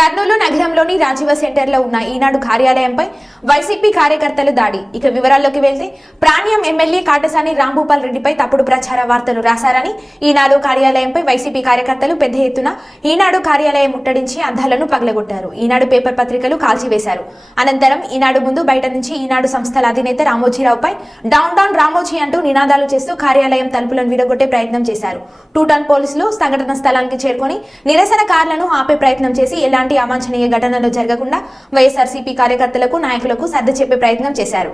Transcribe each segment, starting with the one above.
కర్నూలు నగరంలోని రాజీవ సెంటర్లో ఉన్న ఈనాడు కార్యాలయంపై వైసీపీ కార్యకర్తలు దాడి. ఇక వివరాల్లోకి వెళ్తే ప్రాణ్యం ఎమ్మెల్యే కాటసాని రాంభూపాల్ రెడ్డిపై తప్పుడు ప్రచార వార్తలు రాశారని ఈనాడు కార్యాలయంపై వైసీపీ కార్యకర్తలు పెద్ద ఎత్తున ఈనాడు కార్యాలయం ముట్టడించి అద్దాలను పగలగొట్టారు. ఈనాడు పేపర్ పత్రికలు కాల్చివేశారు. అనంతరం ఈనాడు ముందు బయట నుంచి ఈనాడు సంస్థల అధినేత రామోజీరావుపై డౌన్ డౌన్ రామోజీ అంటూ నినాదాలు చేస్తూ కార్యాలయం తలుపులను విడగొట్టే ప్రయత్నం చేశారు. టూటన్ పోలీసులు సంఘటన స్థలానికి చేరుకొని నిరసనకారులను ఆపే ప్రయత్నం చేసి ఎలాంటి అవాంఛనీయ ఘటనలు జరగకుండా వైఎస్ఆర్సీపీ కార్యకర్తలకు నాయకులకు సర్ది చెప్పే ప్రయత్నం చేశారు.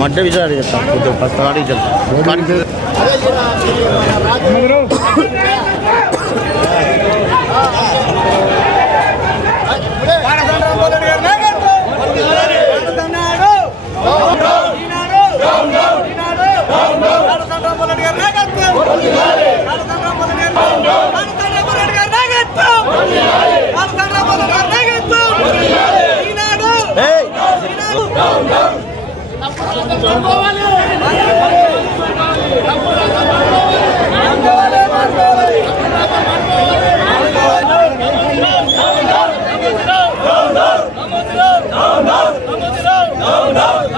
మడ్డ విచారణ చెప్తాను కొంచెం ఫస్ట్ ఆడి చెప్తాను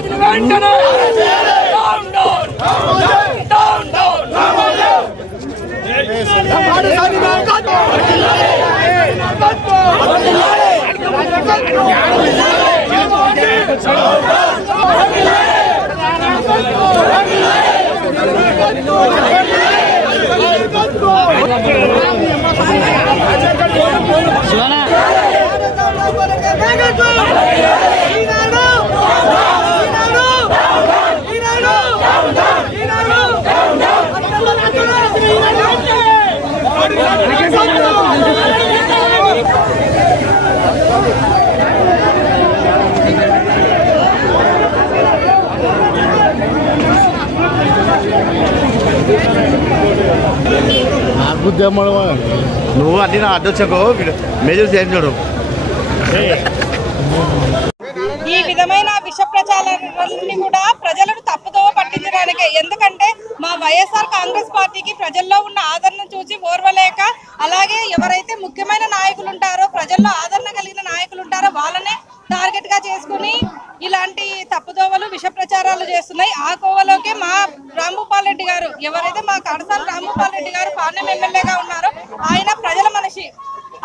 రామోజీని వెంటనే! డౌన్ దమ్మడం నువ్వు అన్ని నా అడ్డొచ్చాకో మేజర్ చేంజ్ చూడు. ఈ విధమైన విష ప్రచారాలన్నీ కూడా ప్రజలను తప్పుదోవ పట్టించడానికే. ఎందుకంటే మా వైఎస్ఆర్ కాంగ్రెస్ పార్టీకి ప్రజల్లో ఉన్న ఆదరణ చూసి ఓర్వలేక అలాగే ఎవరైతే ముఖ్యమైన నాయకులు ఉంటారో ప్రజల్లో ఆదరణ కలిగిన నాయకులు ఉంటారో వాళ్ళనే టార్గెట్గా చేసుకుని ఇలాంటి తప్పుదోవలు విష ప్రచారాలు చేస్తున్నాయి. ఆ కోవలోకి మా రాంభూపాల్ రెడ్డి గారు ఎవరైతే మా కడసాల రాంభూపాల్ రెడ్డి గారు పార్లమెంట్ ఎమ్మెల్యేగా ఉన్నారో ఆయన ప్రజల మనిషి.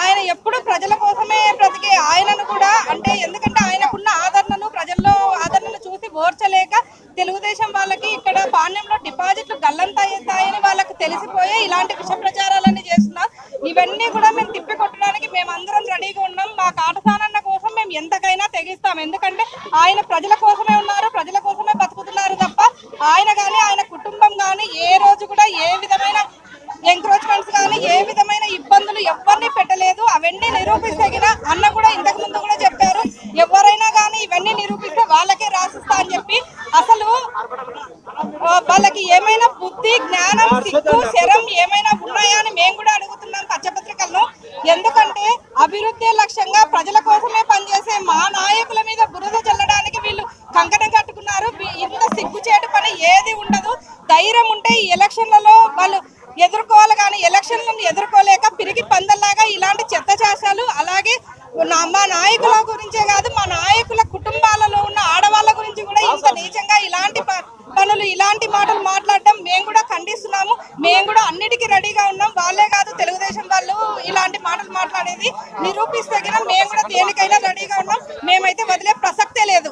ఆయన ఎప్పుడు ప్రజల కోసమే బ్రతికే ఆయనను కూడా అంటే ఎందుకంటే ఆయనకున్న ఆదరణను ప్రజల్లో ఆదరణను చూసి ఓర్చలేక తెలుగుదేశం వాళ్ళకి ఇక్కడ పాణ్యంలో డిపాజిట్లు గల్లంతాయితాయని వాళ్ళకి తెలిసిపోయే ఇలాంటి విష ప్రచారం చేస్తాం ఎందుకంటే ఆయన ప్రజల కోసమే ఉన్నారు ప్రజల కోసమే బతుకుతున్నారు తప్ప ఆయన కానీ ఆయన కుటుంబం కానీ ఏ రోజు కూడా ఏ విధమైన ఎంక్రోచ్మెంట్స్ కానీ ఏ విధమైన ఇబ్బందులు ఎవరిని పెట్టలేదు. అవన్నీ నిరూపిస్తగిన అన్న కూడా ఇంతకు ముందు కూడా చెప్పారు. ఎవరైనా కానీ ఇవన్నీ నిరూపిస్తే వాళ్ళకే రాసిస్తా అని చెప్పి అసలు వాళ్ళకి ఏమైనా బుద్ధి జ్ఞానం సిగ్గు శరం ఏమైనా ఉన్నాయా అని మేము కూడా అడుగుతున్నాం పచ్చపత్రికలను ఎందుకంటే అభివృద్ధి లక్ష్యంగా ప్రజల కోసమే పనిచేసే మా నాయకుల ఎలక్షన్లలో వాళ్ళు ఎదుర్కోవాలి కానీ ఎలక్షన్లను ఎదుర్కోలేక పిరిగి పందల్లాగా ఇలాంటి చెత్త చేష్టాలు అలాగే మా నాయకుల గురించే కాదు మా నాయకుల కుటుంబాలలో ఉన్న ఆడవాళ్ళ గురించి కూడా ఇంత నీచంగా ఇలాంటి పనులు ఇలాంటి మాటలు మాట్లాడడం మేము కూడా ఖండిస్తున్నాము. మేము కూడా అన్నిటికీ రెడీగా ఉన్నాం. వాళ్ళే కాదు తెలుగుదేశం వాళ్ళు ఇలాంటి మాటలు మాట్లాడేది. నిరూపిస్తే మేము కూడా దేనికైనా రెడీగా ఉన్నాం. మేమైతే వదిలే ప్రసక్తే లేదు.